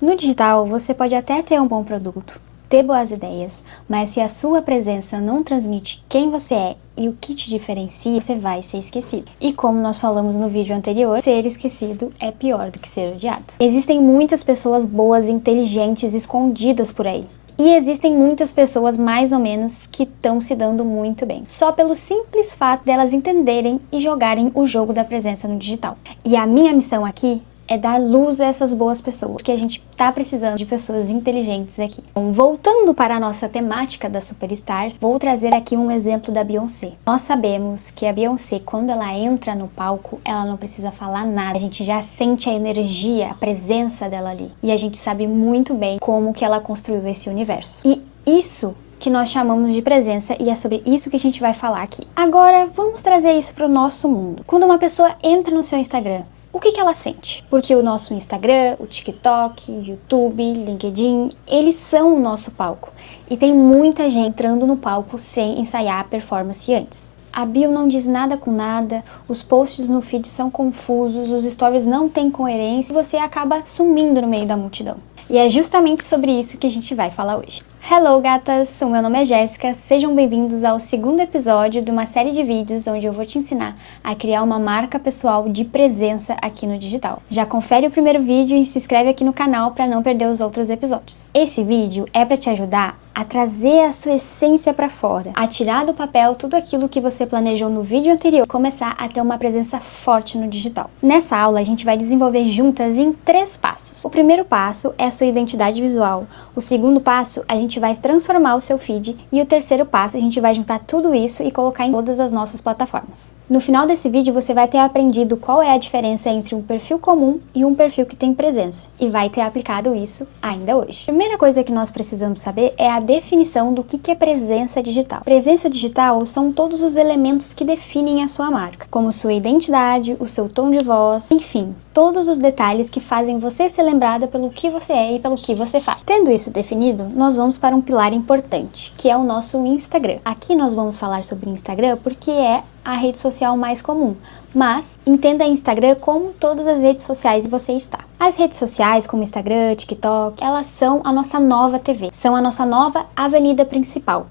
No digital, você pode até ter um bom produto, ter boas ideias, mas se a sua presença não transmite quem você é e o que te diferencia, você vai ser esquecido. E como nós falamos no vídeo anterior, ser esquecido é pior do que ser odiado. Existem muitas pessoas boas e inteligentes escondidas por aí. E existem muitas pessoas mais ou menos que estão se dando muito bem, só pelo simples fato delas entenderem e jogarem o jogo da presença no digital. E a minha missão aqui é dar luz a essas boas pessoas, porque a gente tá precisando de pessoas inteligentes aqui. Bom, voltando para a nossa temática das superstars, vou trazer aqui um exemplo da Beyoncé. Nós sabemos que a Beyoncé, quando ela entra no palco, ela não precisa falar nada. A gente já sente a energia, a presença dela ali. E a gente sabe muito bem como que ela construiu esse universo. E isso que nós chamamos de presença, e é sobre isso que a gente vai falar aqui. Agora, vamos trazer isso para o nosso mundo. Quando uma pessoa entra no seu Instagram, o que ela sente? Porque o nosso Instagram, o TikTok, YouTube, LinkedIn, eles são o nosso palco. E tem muita gente entrando no palco sem ensaiar a performance antes. A bio não diz nada com nada, os posts no feed são confusos, os stories não têm coerência e você acaba sumindo no meio da multidão. E é justamente sobre isso que a gente vai falar hoje. Hello gatas, o meu nome é Jéssica, sejam bem-vindos ao segundo episódio de uma série de vídeos onde eu vou te ensinar a criar uma marca pessoal de presença aqui no digital. Já confere o primeiro vídeo e se inscreve aqui no canal para não perder os outros episódios. Esse vídeo é para te ajudar a trazer a sua essência para fora, a tirar do papel tudo aquilo que você planejou no vídeo anterior e começar a ter uma presença forte no digital. Nessa aula a gente vai desenvolver juntas em 3 passos. O primeiro passo é a sua identidade visual, o segundo passo a gente vai transformar o seu feed e o terceiro passo a gente vai juntar tudo isso e colocar em todas as nossas plataformas. No final desse vídeo você vai ter aprendido qual é a diferença entre um perfil comum e um perfil que tem presença e vai ter aplicado isso ainda hoje. A primeira coisa que nós precisamos saber é a definição do que é presença digital. Presença digital são todos os elementos que definem a sua marca, como sua identidade, o seu tom de voz, enfim, todos os detalhes que fazem você ser lembrada pelo que você é e pelo que você faz. Tendo isso definido, nós vamos para um pilar importante, que é o nosso Instagram. Aqui nós vamos falar sobre Instagram porque é a rede social mais comum, mas entenda Instagram como todas as redes sociais que você está. As redes sociais como Instagram, TikTok, elas são a nossa nova TV, são a nossa nova avenida principal.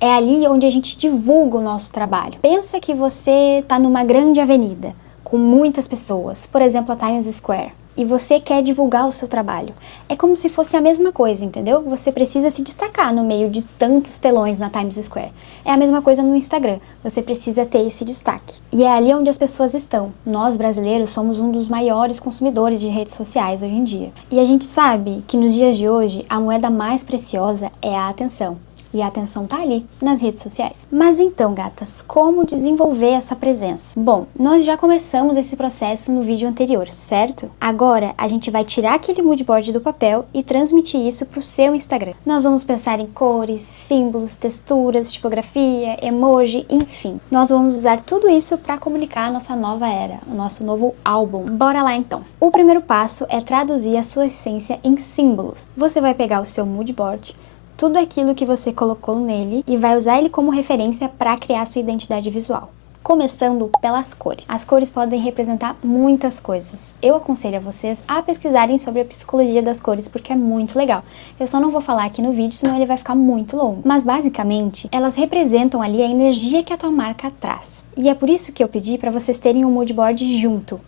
É ali onde a gente divulga o nosso trabalho. Pensa que você está numa grande avenida, com muitas pessoas, por exemplo a Times Square, e você quer divulgar o seu trabalho. É como se fosse a mesma coisa, entendeu? Você precisa se destacar no meio de tantos telões na Times Square. É a mesma coisa no Instagram, você precisa ter esse destaque. E é ali onde as pessoas estão. Nós, brasileiros, somos um dos maiores consumidores de redes sociais hoje em dia. E a gente sabe que nos dias de hoje, a moeda mais preciosa é a atenção. E a atenção tá ali, nas redes sociais. Mas então, gatas, como desenvolver essa presença? Bom, nós já começamos esse processo no vídeo anterior, certo? Agora, a gente vai tirar aquele mood board do papel e transmitir isso pro seu Instagram. Nós vamos pensar em cores, símbolos, texturas, tipografia, emoji, enfim. Nós vamos usar tudo isso para comunicar a nossa nova era, o nosso novo álbum. Bora lá então! O primeiro passo é traduzir a sua essência em símbolos. Você vai pegar o seu mood board, tudo aquilo que você colocou nele e vai usar ele como referência para criar sua identidade visual. Começando pelas cores. As cores podem representar muitas coisas. Eu aconselho a vocês a pesquisarem sobre a psicologia das cores porque é muito legal. Eu só não vou falar aqui no vídeo, senão ele vai ficar muito longo. Mas basicamente, elas representam ali a energia que a tua marca traz. E é por isso que eu pedi para vocês terem um mood board junto.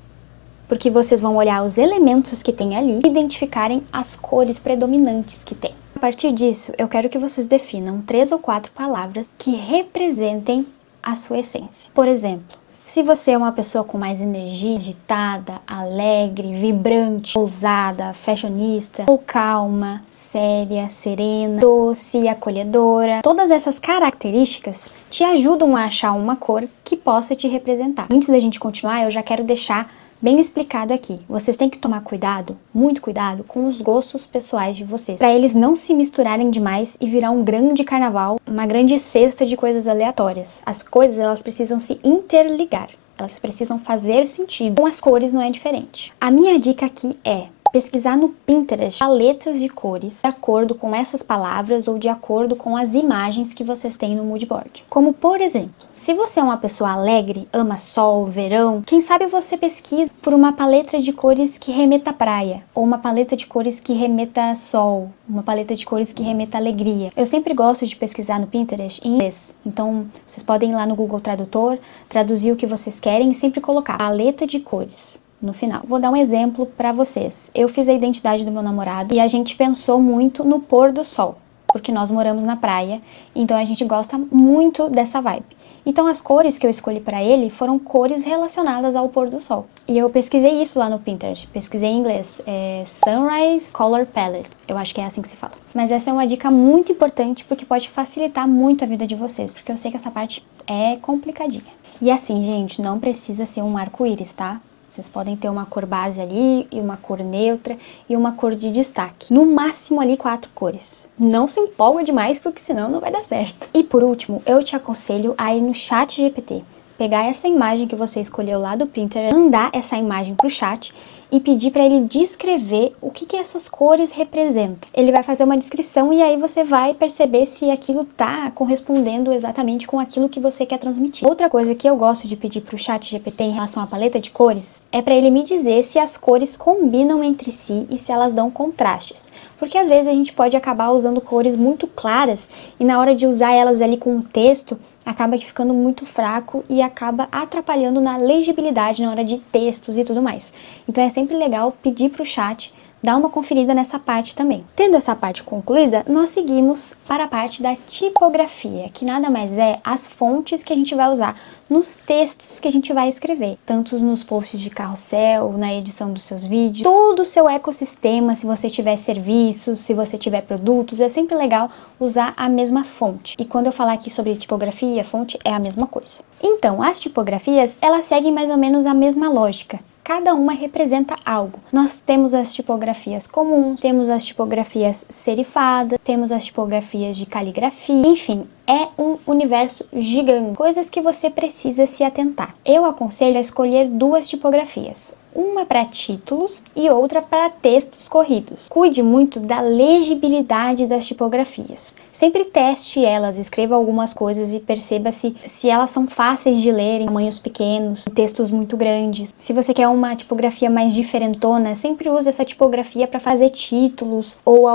Porque vocês vão olhar os elementos que tem ali e identificarem as cores predominantes que tem. A partir disso, eu quero que vocês definam 3 ou 4 palavras que representem a sua essência. Por exemplo, se você é uma pessoa com mais energia, agitada, alegre, vibrante, ousada, fashionista, ou calma, séria, serena, doce, acolhedora, todas essas características te ajudam a achar uma cor que possa te representar. Antes da gente continuar, eu já quero deixar bem explicado aqui. Vocês têm que tomar cuidado, muito cuidado, com os gostos pessoais de vocês, para eles não se misturarem demais e virar um grande carnaval, uma grande cesta de coisas aleatórias. As coisas, elas precisam se interligar, elas precisam fazer sentido. Com as cores não é diferente. A minha dica aqui é: pesquisar no Pinterest paletas de cores de acordo com essas palavras ou de acordo com as imagens que vocês têm no mood board. Como por exemplo, se você é uma pessoa alegre, ama sol, verão, quem sabe você pesquisa por uma paleta de cores que remeta à praia, ou uma paleta de cores que remeta a sol, uma paleta de cores que remeta à alegria. Eu sempre gosto de pesquisar no Pinterest em inglês, então vocês podem ir lá no Google Tradutor, traduzir o que vocês querem e sempre colocar paleta de cores no final. Vou dar um exemplo para vocês. Eu fiz a identidade do meu namorado e a gente pensou muito no pôr do sol, porque nós moramos na praia, então a gente gosta muito dessa vibe. Então as cores que eu escolhi para ele foram cores relacionadas ao pôr do sol. E eu pesquisei isso lá no Pinterest, pesquisei em inglês, Sunrise Color Palette, eu acho que é assim que se fala. Mas essa é uma dica muito importante porque pode facilitar muito a vida de vocês, porque eu sei que essa parte é complicadinha. E assim, gente, não precisa ser um arco-íris, tá? Vocês podem ter uma cor base ali, e uma cor neutra, e uma cor de destaque. No máximo ali 4 cores. Não se empolga demais, porque senão não vai dar certo. E por último, eu te aconselho a ir no ChatGPT. Pegar essa imagem que você escolheu lá do Pinterest, mandar essa imagem pro chat e pedir para ele descrever o que essas cores representam. Ele vai fazer uma descrição e aí você vai perceber se aquilo tá correspondendo exatamente com aquilo que você quer transmitir. Outra coisa que eu gosto de pedir pro ChatGPT em relação à paleta de cores é para ele me dizer se as cores combinam entre si e se elas dão contrastes. Porque às vezes a gente pode acabar usando cores muito claras e na hora de usar elas ali com o texto, acaba ficando muito fraco e acaba atrapalhando na legibilidade na hora de textos e tudo mais. Então é sempre legal pedir para o chat dar uma conferida nessa parte também. Tendo essa parte concluída, nós seguimos para a parte da tipografia, que nada mais é as fontes que a gente vai usar nos textos que a gente vai escrever, tanto nos posts de carrossel, na edição dos seus vídeos, todo o seu ecossistema, se você tiver serviços, se você tiver produtos, é sempre legal usar a mesma fonte. E quando eu falar aqui sobre tipografia, fonte é a mesma coisa. Então, as tipografias, elas seguem mais ou menos a mesma lógica. Cada uma representa algo. Nós temos as tipografias comuns, temos as tipografias serifadas, temos as tipografias de caligrafia, enfim, é um universo gigante, coisas que você precisa se atentar. Eu aconselho a escolher 2 tipografias. Uma para títulos e outra para textos corridos. Cuide muito da legibilidade das tipografias. Sempre teste elas, escreva algumas coisas e perceba se elas são fáceis de ler em tamanhos pequenos, em textos muito grandes. Se você quer uma tipografia mais diferentona, sempre use essa tipografia para fazer títulos ou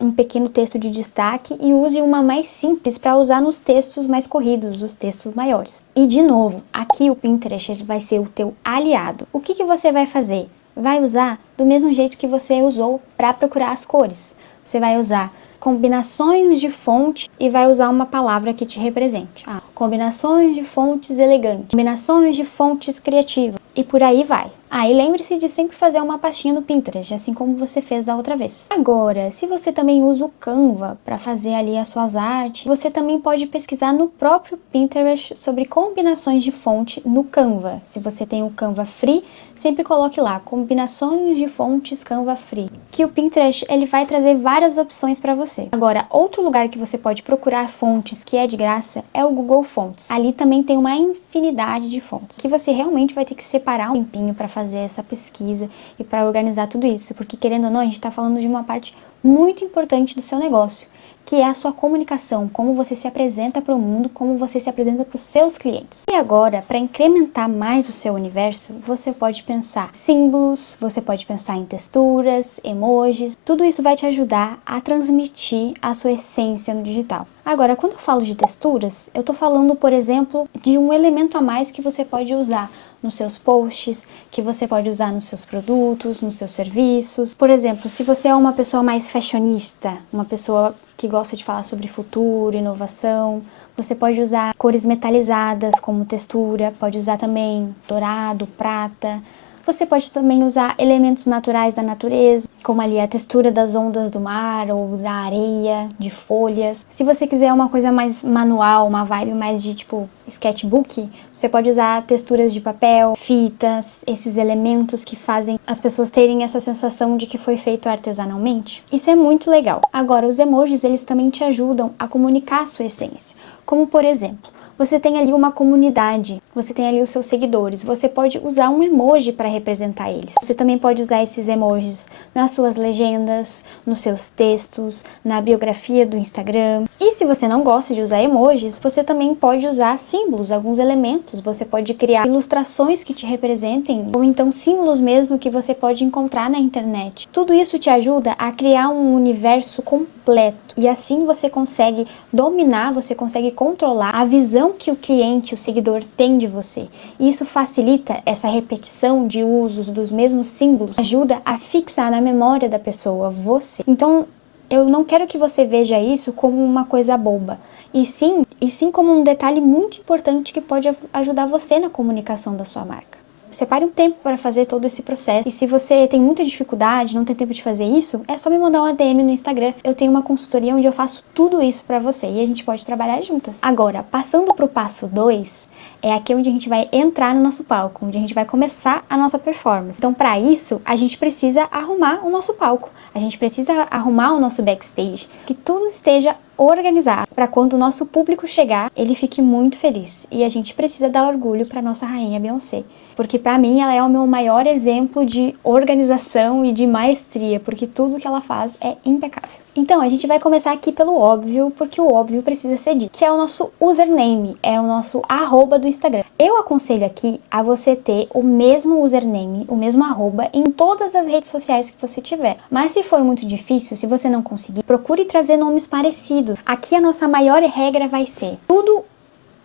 um pequeno texto de destaque e use uma mais simples para usar nos textos mais corridos, os textos maiores. E de novo, aqui o Pinterest vai ser o teu aliado. O que você vai fazer? Vai usar do mesmo jeito que você usou para procurar as cores. Você vai usar combinações de fonte e vai usar uma palavra que te represente. Combinações de fontes elegantes, combinações de fontes criativas e por aí vai. E lembre-se de sempre fazer uma pastinha no Pinterest, assim como você fez da outra vez. Agora, se você também usa o Canva para fazer ali as suas artes, você também pode pesquisar no próprio Pinterest sobre combinações de fonte no Canva. Se você tem o Canva Free, sempre coloque lá, combinações de fontes Canva Free, que o Pinterest ele vai trazer várias opções para você. Agora, outro lugar que você pode procurar fontes que é de graça é o Google Fonts. Ali também tem uma infinidade de fontes, que você realmente vai ter que separar um tempinho para fazer essa pesquisa e para organizar tudo isso, porque querendo ou não, a gente está falando de uma parte muito importante do seu negócio, que é a sua comunicação, como você se apresenta para o mundo, como você se apresenta para os seus clientes. E agora, para incrementar mais o seu universo, você pode pensar em símbolos, você pode pensar em texturas, emojis, tudo isso vai te ajudar a transmitir a sua essência no digital. Agora, quando eu falo de texturas, eu tô falando, por exemplo, de um elemento a mais que você pode usar nos seus posts, que você pode usar nos seus produtos, nos seus serviços. Por exemplo, se você é uma pessoa mais fashionista, uma pessoa que gosta de falar sobre futuro, inovação, você pode usar cores metalizadas como textura, pode usar também dourado, prata. Você pode também usar elementos naturais da natureza, como ali a textura das ondas do mar ou da areia, de folhas. Se você quiser uma coisa mais manual, uma vibe mais de tipo sketchbook, você pode usar texturas de papel, fitas, esses elementos que fazem as pessoas terem essa sensação de que foi feito artesanalmente. Isso é muito legal. Agora, os emojis, eles também te ajudam a comunicar a sua essência. Como, por exemplo, Você tem ali uma comunidade, você tem ali os seus seguidores, você pode usar um emoji para representar eles. Você também pode usar esses emojis nas suas legendas, nos seus textos, na biografia do Instagram. E se você não gosta de usar emojis, você também pode usar símbolos, alguns elementos. Você pode criar ilustrações que te representem, ou então símbolos mesmo que você pode encontrar na internet. Tudo isso te ajuda a criar um universo completo. E assim você consegue dominar, você consegue controlar a visão que o cliente, o seguidor tem de você. E isso facilita essa repetição de usos dos mesmos símbolos, ajuda a fixar na memória da pessoa você. Então, eu não quero que você veja isso como uma coisa boba, e sim como um detalhe muito importante que pode ajudar você na comunicação da sua marca. Separe um tempo para fazer todo esse processo. E se você tem muita dificuldade, não tem tempo de fazer isso, é só me mandar uma DM no Instagram. Eu tenho uma consultoria onde eu faço tudo isso para você e a gente pode trabalhar juntas. Agora, passando para o passo 2, é aqui onde a gente vai entrar no nosso palco, onde a gente vai começar a nossa performance. Então, para isso, a gente precisa arrumar o nosso palco. A gente precisa arrumar o nosso backstage, que tudo esteja organizado, para quando o nosso público chegar, ele fique muito feliz. E a gente precisa dar orgulho para nossa rainha Beyoncé, porque para mim ela é o meu maior exemplo de organização e de maestria, porque tudo que ela faz é impecável. Então, a gente vai começar aqui pelo óbvio, porque o óbvio precisa ser dito, que é o nosso username, é o nosso arroba do Instagram. Eu aconselho aqui a você ter o mesmo username, o mesmo arroba em todas as redes sociais que você tiver. Mas se for muito difícil, se você não conseguir, procure trazer nomes parecidos. Aqui a nossa maior regra vai ser tudo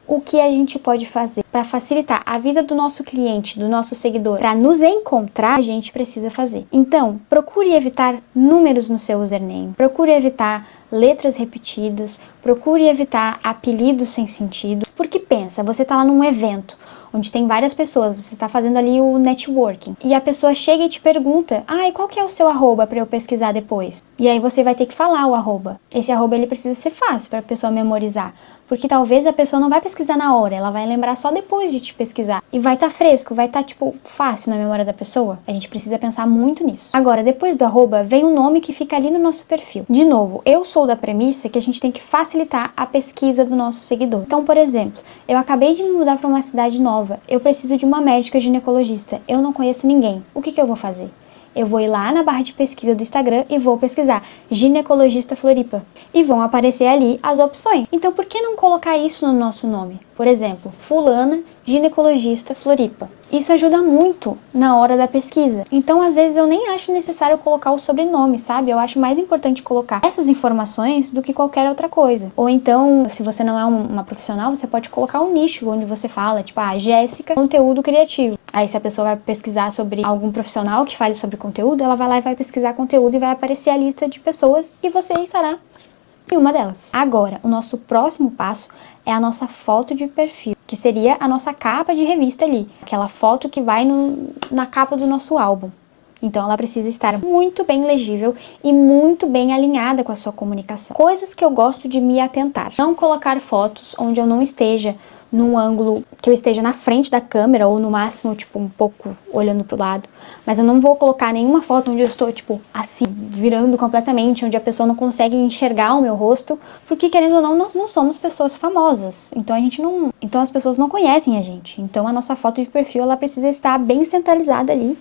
o que a gente pode fazer para facilitar a vida do nosso cliente, do nosso seguidor, para nos encontrar, a gente precisa fazer. Então, procure evitar números no seu username, procure evitar letras repetidas, procure evitar apelidos sem sentido, porque pensa, você tá lá num evento onde tem várias pessoas, você está fazendo ali o networking, e a pessoa chega e te pergunta, e qual que é o seu arroba para eu pesquisar depois? E aí você vai ter que falar o arroba. Esse arroba ele precisa ser fácil para a pessoa memorizar, porque talvez a pessoa não vai pesquisar na hora, ela vai lembrar só depois de te pesquisar. E vai estar fresco, vai estar, fácil na memória da pessoa. A gente precisa pensar muito nisso. Agora, depois do arroba, vem o nome que fica ali no nosso perfil. De novo, eu sou da premissa que a gente tem que facilitar a pesquisa do nosso seguidor. Então, por exemplo, eu acabei de me mudar para uma cidade nova. Eu preciso de uma médica ginecologista. Eu não conheço ninguém. O que eu vou fazer? Eu vou ir lá na barra de pesquisa do Instagram e vou pesquisar ginecologista Floripa. E vão aparecer ali as opções. Então, por que não colocar isso no nosso nome? Por exemplo, fulana, ginecologista Floripa. Isso ajuda muito na hora da pesquisa. Então, às vezes, eu nem acho necessário colocar o sobrenome, sabe? Eu acho mais importante colocar essas informações do que qualquer outra coisa. Ou então, se você não é uma profissional, você pode colocar um nicho onde você fala, Jéssica, conteúdo criativo. Aí, se a pessoa vai pesquisar sobre algum profissional que fale sobre conteúdo, ela vai lá e vai pesquisar conteúdo e vai aparecer a lista de pessoas e você estará em uma delas. Agora, o nosso próximo passo é a nossa foto de perfil, que seria a nossa capa de revista ali, aquela foto que vai na capa do nosso álbum. Então ela precisa estar muito bem legível e muito bem alinhada com a sua comunicação. Coisas que eu gosto de me atentar. Não colocar fotos onde eu não esteja num ângulo que eu esteja na frente da câmera ou no máximo, um pouco olhando pro lado. Mas eu não vou colocar nenhuma foto onde eu estou, assim, virando completamente, onde a pessoa não consegue enxergar o meu rosto, porque querendo ou não, nós não somos pessoas famosas. Então então as pessoas não conhecem a gente. Então a nossa foto de perfil, ela precisa estar bem centralizada ali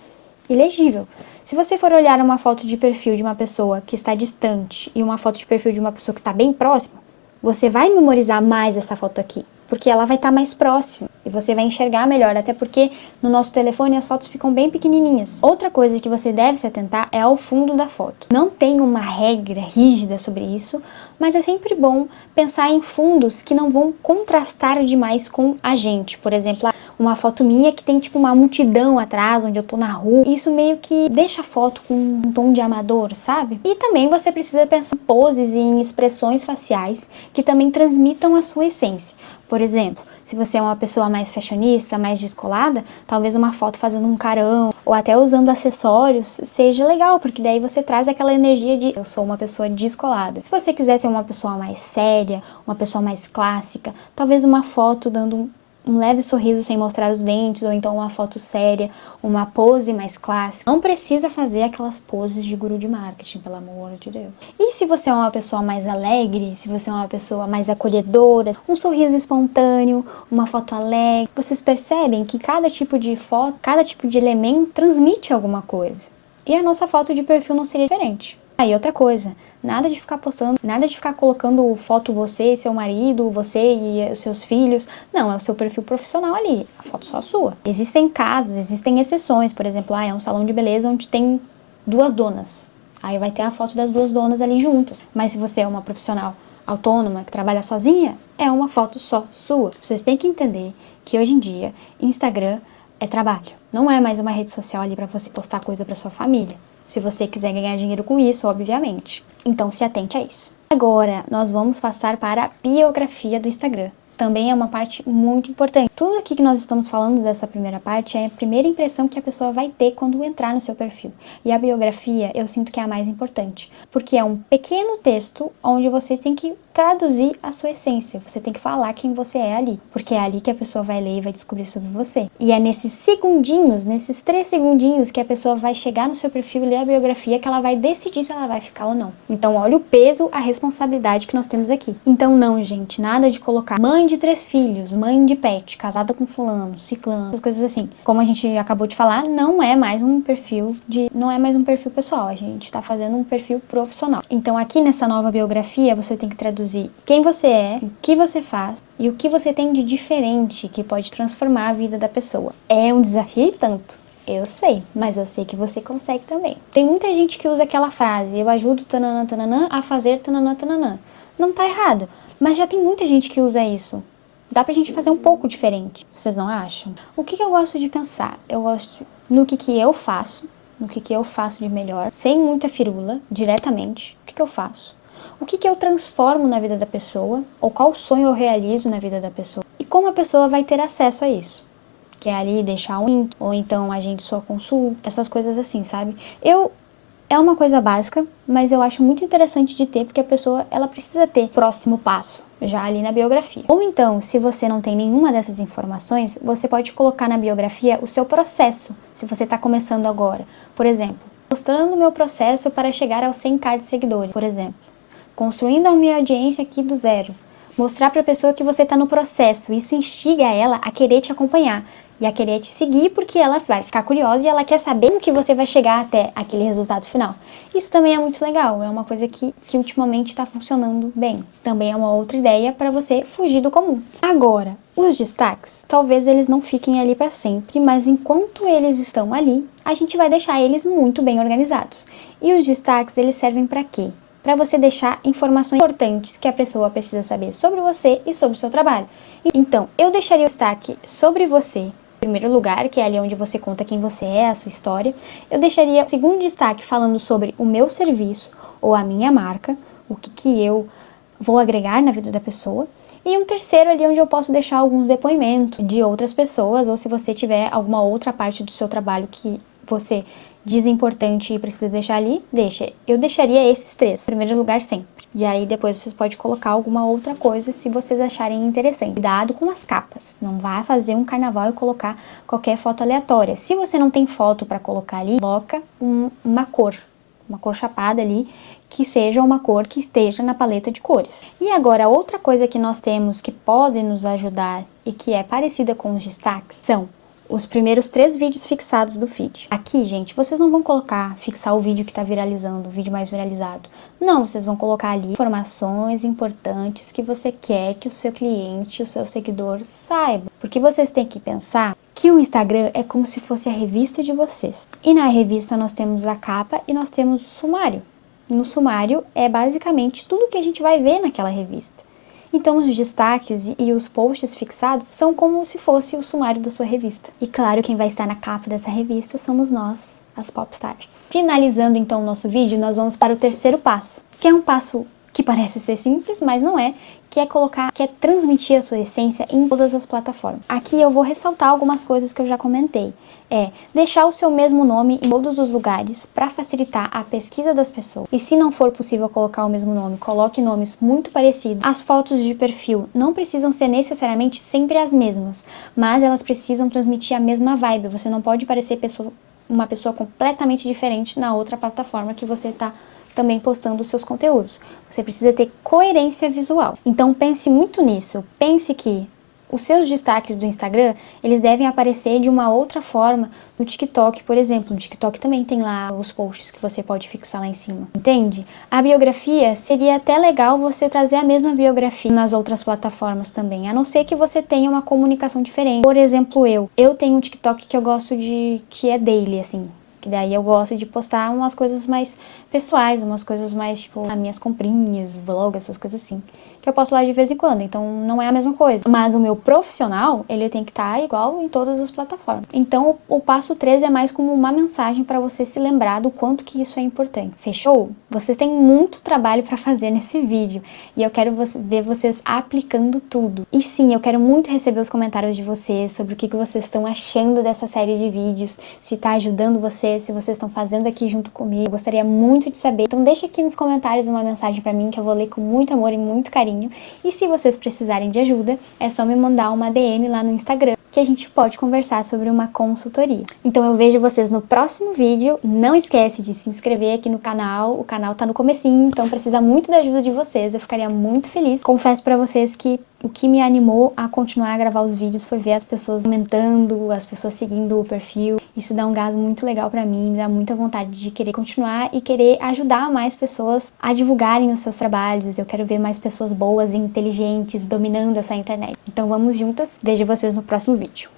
e legível. Se você for olhar uma foto de perfil de uma pessoa que está distante e uma foto de perfil de uma pessoa que está bem próxima, você vai memorizar mais essa foto aqui, porque ela vai estar mais próxima e você vai enxergar melhor, até porque no nosso telefone as fotos ficam bem pequenininhas. Outra coisa que você deve se atentar é ao fundo da foto. Não tem uma regra rígida sobre isso, mas é sempre bom pensar em fundos que não vão contrastar demais com a gente. Por exemplo, uma foto minha que tem uma multidão atrás, onde eu tô na rua. Isso meio que deixa a foto com um tom de amador, sabe? E também você precisa pensar em poses e em expressões faciais que também transmitam a sua essência. Por exemplo, se você é uma pessoa mais fashionista, mais descolada, talvez uma foto fazendo um carão ou até usando acessórios seja legal, porque daí você traz aquela energia de eu sou uma pessoa descolada. Se você quiser ser uma pessoa mais séria, uma pessoa mais clássica, talvez uma foto dando um leve sorriso sem mostrar os dentes, ou então uma foto séria, uma pose mais clássica. Não precisa fazer aquelas poses de guru de marketing, pelo amor de Deus. E se você é uma pessoa mais alegre, se você é uma pessoa mais acolhedora, um sorriso espontâneo, uma foto alegre, vocês percebem que cada tipo de foto, cada tipo de elemento transmite alguma coisa. E a nossa foto de perfil não seria diferente. E outra coisa, nada de ficar postando, nada de ficar colocando foto você, seu marido, você e os seus filhos. Não, é o seu perfil profissional ali, a foto só sua. Existem casos, existem exceções, por exemplo, é um salão de beleza onde tem 2 donas. Aí vai ter a foto das 2 donas ali juntas. Mas se você é uma profissional autônoma que trabalha sozinha, é uma foto só sua. Vocês têm que entender que hoje em dia, Instagram é trabalho. Não é mais uma rede social ali para você postar coisa para sua família. Se você quiser ganhar dinheiro com isso, obviamente. Então se atente a isso. Agora, nós vamos passar para a biografia do Instagram. Também é uma parte muito importante. Tudo aqui que nós estamos falando dessa primeira parte é a primeira impressão que a pessoa vai ter quando entrar no seu perfil. E a biografia, eu sinto que é a mais importante, porque é um pequeno texto onde você tem que traduzir a sua essência. Você tem que falar quem você é ali, porque é ali que a pessoa vai ler e vai descobrir sobre você. E é nesses segundinhos, nesses 3 segundinhos que a pessoa vai chegar no seu perfil e ler a biografia que ela vai decidir se ela vai ficar ou não. Então olha o peso, a responsabilidade que nós temos aqui. Então não, gente, nada de colocar mãe de 3 filhos, mãe de pet, casada com fulano, ciclano, essas coisas assim. Como a gente acabou de falar, não é mais um perfil pessoal, a gente tá fazendo um perfil profissional. Então aqui nessa nova biografia você tem que traduzir quem você é, o que você faz e o que você tem de diferente que pode transformar a vida da pessoa. É um desafio e tanto. Eu sei, mas eu sei que você consegue também. Tem muita gente que usa aquela frase, eu ajudo tananã, tananã a fazer tananã, tananã. Não tá errado, mas já tem muita gente que usa isso. Dá pra gente fazer um pouco diferente, vocês não acham? O que eu gosto de pensar? Eu gosto no que eu faço, no que eu faço de melhor, sem muita firula, diretamente. O que eu faço? O que eu transformo na vida da pessoa, ou qual sonho eu realizo na vida da pessoa, e como a pessoa vai ter acesso a isso. Que é ali deixar um link, ou então agende sua consulta, essas coisas assim, sabe? É uma coisa básica, mas eu acho muito interessante de ter, porque a pessoa, ela precisa ter o próximo passo, já ali na biografia. Ou então, se você não tem nenhuma dessas informações, você pode colocar na biografia o seu processo, se você está começando agora. Por exemplo, mostrando o meu processo para chegar aos 100k de seguidores, por exemplo. Construindo a minha audiência aqui do zero. Mostrar para a pessoa que você está no processo. Isso instiga ela a querer te acompanhar e a querer te seguir, porque ela vai ficar curiosa e ela quer saber como que você vai chegar até aquele resultado final. Isso também é muito legal, é uma coisa que ultimamente está funcionando bem. Também é uma outra ideia para você fugir do comum. Agora, os destaques, talvez eles não fiquem ali para sempre, mas enquanto eles estão ali, a gente vai deixar eles muito bem organizados. E os destaques, eles servem para quê? Para você deixar informações importantes que a pessoa precisa saber sobre você e sobre o seu trabalho. Então, eu deixaria o destaque sobre você, em primeiro lugar, que é ali onde você conta quem você é, a sua história. Eu deixaria o segundo destaque falando sobre o meu serviço ou a minha marca, o que eu vou agregar na vida da pessoa. E um terceiro ali onde eu posso deixar alguns depoimentos de outras pessoas, ou se você tiver alguma outra parte do seu trabalho que você diz importante e precisa deixar ali, deixa. Eu deixaria esses 3, em primeiro lugar sempre. E aí depois vocês podem colocar alguma outra coisa se vocês acharem interessante. Cuidado com as capas, não vá fazer um carnaval e colocar qualquer foto aleatória. Se você não tem foto para colocar ali, coloca uma cor chapada ali, que seja uma cor que esteja na paleta de cores. E agora, outra coisa que nós temos que pode nos ajudar e que é parecida com os destaques, são os primeiros 3 vídeos fixados do feed. Aqui, gente, vocês não vão fixar o vídeo que tá viralizando, o vídeo mais viralizado. Não, vocês vão colocar ali informações importantes que você quer que o seu cliente, o seu seguidor saiba. Porque vocês têm que pensar que o Instagram é como se fosse a revista de vocês. E na revista nós temos a capa e nós temos o sumário. No sumário é basicamente tudo que a gente vai ver naquela revista. Então os destaques e os posts fixados são como se fosse o sumário da sua revista. E claro, quem vai estar na capa dessa revista somos nós, as popstars. Finalizando então o nosso vídeo, nós vamos para o terceiro passo, que é um passo que parece ser simples, mas não é, que é transmitir a sua essência em todas as plataformas. Aqui eu vou ressaltar algumas coisas que eu já comentei. Deixar o seu mesmo nome em todos os lugares para facilitar a pesquisa das pessoas. E se não for possível colocar o mesmo nome, coloque nomes muito parecidos. As fotos de perfil não precisam ser necessariamente sempre as mesmas, mas elas precisam transmitir a mesma vibe. Você não pode parecer uma pessoa completamente diferente na outra plataforma que você está também postando os seus conteúdos. Você precisa ter coerência visual. Então pense muito nisso. Pense que os seus destaques do Instagram, eles devem aparecer de uma outra forma no TikTok, por exemplo. No TikTok também tem lá os posts que você pode fixar lá em cima, entende? A biografia, seria até legal você trazer a mesma biografia nas outras plataformas também, a não ser que você tenha uma comunicação diferente. Por exemplo, eu tenho um TikTok que eu gosto que é daily, assim, que daí eu gosto de postar umas coisas mais pessoais, umas coisas mais, tipo, as minhas comprinhas, vlog, essas coisas assim, que eu posto lá de vez em quando, então não é a mesma coisa. Mas o meu profissional, ele tem que estar igual em todas as plataformas. Então o passo 13 é mais como uma mensagem para você se lembrar do quanto que isso é importante. Fechou? Você tem muito trabalho para fazer nesse vídeo, e eu quero ver vocês aplicando tudo. E sim, eu quero muito receber os comentários de vocês, sobre o que vocês estão achando dessa série de vídeos, se tá ajudando vocês, se vocês estão fazendo aqui junto comigo. Eu gostaria muito de saber. Então deixa aqui nos comentários uma mensagem pra mim, que eu vou ler com muito amor e muito carinho. E se vocês precisarem de ajuda, é só me mandar uma DM lá no Instagram, que a gente pode conversar sobre uma consultoria. Então eu vejo vocês no próximo vídeo. Não esquece de se inscrever aqui no canal. O canal tá no comecinho, então precisa muito da ajuda de vocês. Eu ficaria muito feliz. Confesso pra vocês que o que me animou a continuar a gravar os vídeos foi ver as pessoas comentando, as pessoas seguindo o perfil. Isso dá um gás muito legal pra mim, me dá muita vontade de querer continuar e querer ajudar mais pessoas a divulgarem os seus trabalhos. Eu quero ver mais pessoas boas e inteligentes dominando essa internet. Então vamos juntas. Vejo vocês no próximo vídeo.